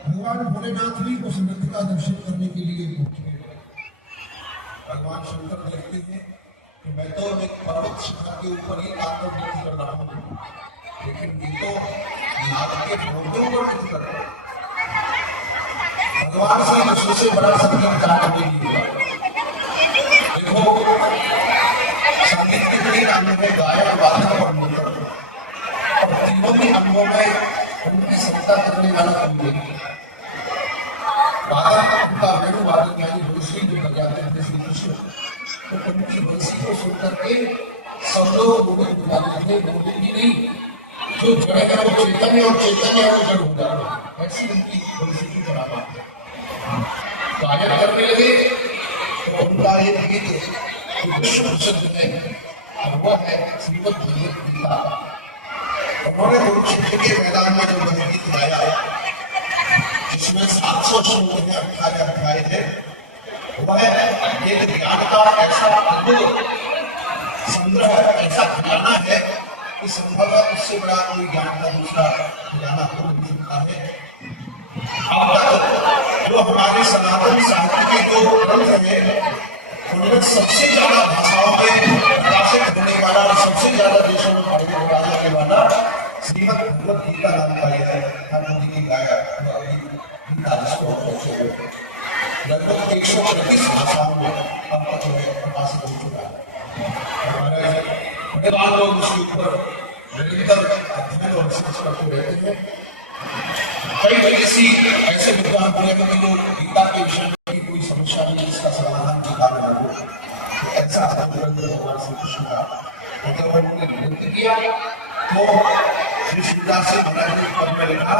भगवान भोलेनाथ भी उस नृत्य का दर्शन करने के लिए पहुंचे। भगवान शंकर देखते हैं कि मैं तो एक पर्वत शिखर के ऊपर ही आकर नृत्य कर रहा हूँ, लेकिन ये तो नाग के भोगों पर नृत्य कर रहा है। भगवान श्री कृष्ण से बड़ा संगीत गाने नहीं हुआ। देखो संगीत के तीन अंग में गायक, वादक और नृत्य, और तीनों भी अंगों में उनकी सत्ता करने वाला अंग है। वादक उनका वेणु वादन यानी बंसी जो बजाते हैं श्री कृष्ण, तो उनकी बंसी को सुनकर के सब लोग गोविंद गाते हैं। गोविंद ही नहीं, जो जड़ है वो चैतन्य और चैतन्य है वो जड़ हो जाता है। ऐसी उनकी बंसी की बराबर है। गायन करने लगे तो उनका एक गीत विश्व प्रसिद्ध है और वह है श्रीमद् भगवत गीता। उन्होंने कुरुक्षेत्र के मैदान में जो गीत गाया, जिसमें 700 श्लोक में 18 अध्याय है, वह एक ज्ञान का ऐसा अद्भुत संग्रह, ऐसा खजाना है कि संभव है उससे बड़ा कोई ज्ञान का दूसरा खजाना हो नहीं सकता है। अब तक जो हमारे सनातन साहित्य के जो ग्रंथ हैं, उनमें सबसे ज्यादा भाषाओं में प्रकाशित होने वाला और सबसे ज्यादा देशों में पढ़ने जाने वाला श्रीमद् भगवत गीता नाम का यह है। ठाकुर जी की गाया लगभग 135 भाषाओं में अब तक प्रकाशित हो चुका है। हमारे लोग उसके ऊपर निरंतर अध्ययन और रिसर्च करते रहते हैं। कई विदेशी ऐसे विद्वान बोले कि जो गीता के विषय में कोई समस्या नहीं, इसका समाधान निकालना हो, ऐसा भगवान श्री कृष्ण का मतलब उन्होंने नृत्य किया तो श्री सूरदास जी महाराज ने पद में लिखा,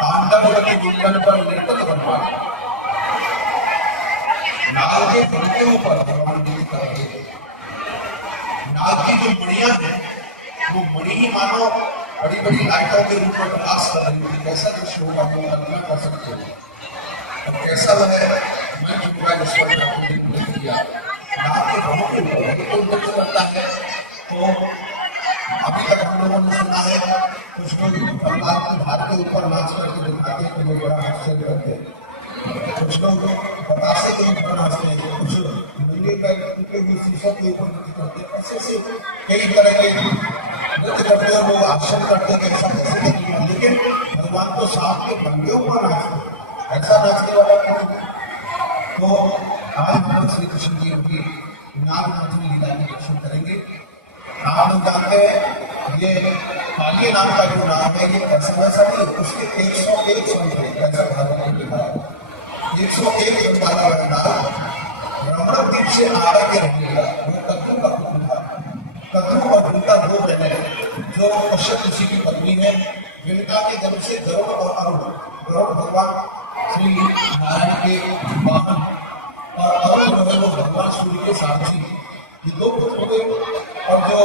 पांडव के गुंजन पर नृत्य बनवाया। नाग के फल के ऊपर भगवान नृत्य कर रहे थे। नाग की जो मणियां हैं, वो मणि ही मानो बड़ी बड़ी लाइटों के रूप में प्रकाश कर रही थी। कैसा दृश्य होगा वो कल्पना कर सकते हो। अब कैसा वह मैं चुका ईश्वर का नृत्य किया नाग के फलों के ऊपर तो नृत्य करता है। तो अभी तक हम लोगों ने सुना है कुछ लोग फलदार की भार के ऊपर नाच करके दिखाते हैं, तो बड़ा आश्चर्य करते हैं। कुछ लोग बतासे के ऊपर नाचते हैं, कुछ नीले के भी शीशों के ऊपर नृत्य करते हैं। ऐसे ऐसे कई तरह के नृत्य करते हैं। लोग आश्चर्य करते हैं कैसा कैसे कर लिया, लेकिन भगवान तो सांप के पंजे ऊपर नाचते, ऐसा नाचने वाला तो आज हम श्री कृष्ण जी की नागनाथनी लीला के दर्शन करेंगे। आप लोग जानते हैं ये काली नाम का जो नाम है ये ऐसा वैसा नहीं, उसके 101 ऐसा भागवत में लिखा है। 101 वाला ब्राह्मण दीप से आगे के रहेगा। वो कद्रू का पुत्र था। कद्रू और उनका दो बहने जो कश्यप ऋषि की पत्नी है, जिनका के जन्म से गरुड़ और अरुण, गरुड़ भगवान श्री नारायण के वाहन और अरुण जो है वो भगवान सूर्य के सारथी, ये दो पुत्र हुए। और जो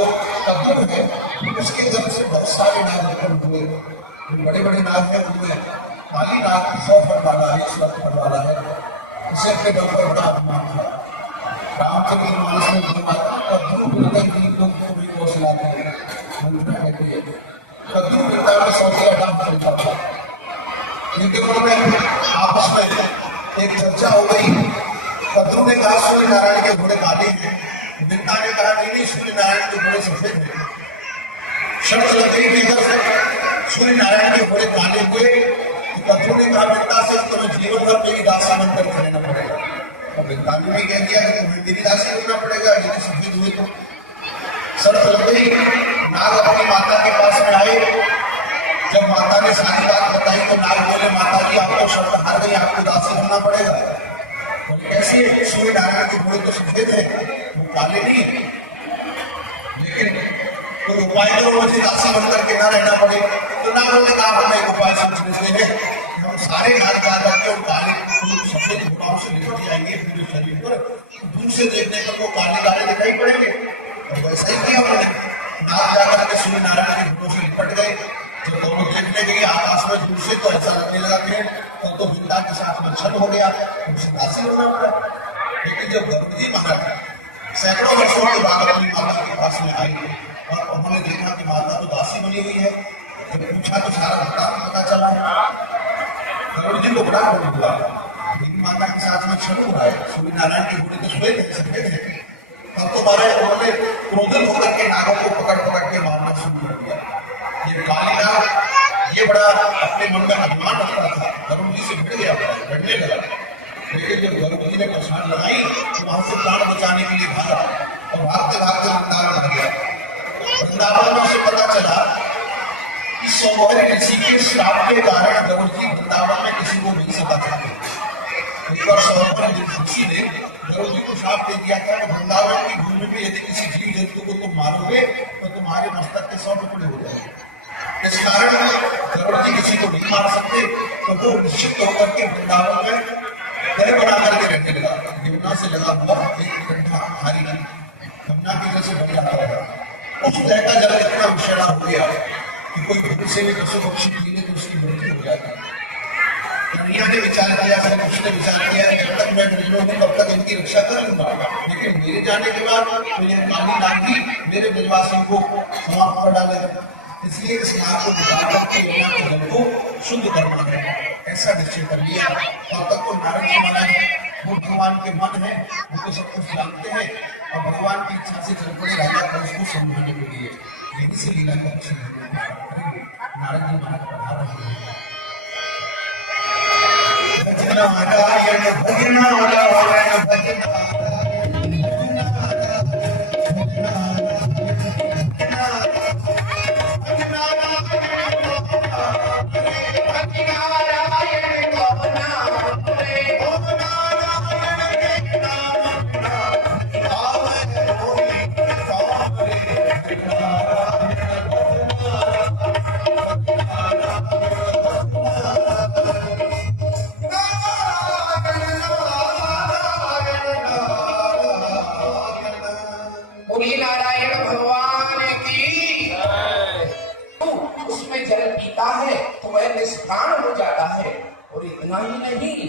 कद्रू है उसके जन्म से बहुत सारे नाग उत्पन्न हुए। बड़े बड़े नाग हैं, उनमें काली नाग 100 फट वाला है, 100 फट वाला है। उसे अपने दम पर बड़ा अभिमान था। रामचंद्र मानस में कद्रू कद्रू पिता में 100 से अधिक खरीदा था। लेकिन उन्होंने आपस में एक चर्चा हो गई। कद्रू ने कहा सूर्य नारायण के घोड़े काले हैं, बिंदा ने कहा नहीं, सूर्य नारायण के घोड़े सफेद हैं। शर्त लग गई कि अगर सूर्य नारायण के घोड़े काले हुए तो कद्रू ने कहा बिंदा से तुम्हें जीवन भर मेरी दासी बनकर रहना पड़ेगा। और बिंदा ने भी कह दिया कि तुम्हें मेरी दासी बनना पड़ेगा यदि सफेद हुए तो। शर्त लग गई। नाग अपनी माता के पास में आए। जब माता ने सारी बात बताई तो नाग बोले, माता जी आप तो शर्त हार गई, आपको दासी बनना पड़ेगा। कैसे? सूर्य नारायण के घोड़े तो सफेद है, वो काले नहीं। लेकिन तो उपाय तो मुझे दासी बनकर के ना रहना पड़े। तो नागों ने कहा हमें एक उपाय सोचने से है, हम सारे नाग जा करके उन काले सफेद घोड़ों से निपट जाएंगे पूरे शरीर पर, दूर से देखने पर वो काले काले दिखाई पड़ेंगे। और वैसा ही किया उन्होंने। नाग जाकर के सूर्य नारायण के घोड़ों से निपट गए। जब दोनों देखने गए आकाश में दूर से तो ऐसा लगने लगा कि तो बिंदा के साथ में छल हो गया, उनसे दासी होना पड़ा। लेकिन जब गरुड़ महाराज सैकड़ों वर्षों के बाद अपनी माता के पास में आई और उन्होंने देखा कि माता तो दासी बनी हुई है, जब पूछा तो सारा पता चला। गरुड़ जी को बड़ा क्रोध हुआ, देवी माता के साथ में क्षण हुआ है, सूर्य नारायण के घोड़े तो सोए थे, सफेद थे। तब तो महाराज उन्होंने क्रोधित होकर के नागों को पकड़ पकड़ के मारना शुरू कर दिया। ये कालीनाग ये बड़ा अपने मन का अभिमान रखता था, गरुड़ जी से भिड़ गया, भिड़ने लगा। लेकिन जब गरुड़ जी ने पहचान लगाई तो वहां से प्राण बचाने के लिए भागा और भागते भागते वृंदावन आ गया। वृंदावन में उसे पता चला कि सौभद्र ऋषि के श्राप के कारण गरुड़ जी वृंदावन में किसी को नहीं सता सकते। एक बार सौभद्र ऋषि ने गरुड़ जी को श्राप दे दिया था कि वृंदावन की भूमि में यदि किसी जीव जंतु को तुम मारोगे तो तुम्हारे मस्तक के 100 टुकड़े हो जाएंगे। इस कारण गरुड़ जी किसी को नहीं मार सकते, तो वो निश्चित होकर के वृंदावन में गृह बना करके रहने लगा। यमुना से लगा हुआ एक गड्ढा भारी यमुना की जल से बन जाता था। उस तरह का जल इतना विषैला हो गया कि कोई भूल से भी पशु पक्षी पीने तो उसकी मृत्यु हो जाती है। कन्हैया ने विचार किया, उसने विचार किया कि जब तक मैं नहीं हूँ तब तक इनकी रक्षा कर लूंगा, लेकिन मेरे जाने के बाद तो ये काली नागी मेरे ब्रजवासियों को समाप्त कर डालेगा, इसलिए इस नाग को निकाल करके यमुना के जल को शुद्ध करना है, ऐसा निश्चय कर लिया। तब तक तो नारद जी महाराज वो भगवान के मन है, वो तो सब कुछ जानते हैं और भगवान की इच्छा से चल पड़े राजा को उसको समझाने के लिए। यही से लीला का अच्छी नारद जी महाराज पढ़ा रहे हैं। भजन नारायण भजन नारायण भजन और इतना ही नहीं,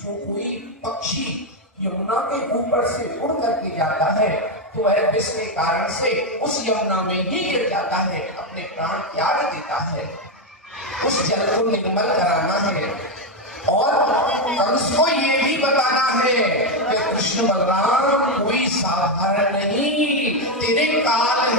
जो कोई पक्षी यमुना के ऊपर से उड़ करके जाता है तो वह विष के कारण से उस यमुना में ही गिर जाता है, अपने प्राण त्याग देता है। उस जल को निर्मल कराना है और कंस को ये भी बताना है कि कृष्ण बलराम कोई साधारण नहीं, तेरे काल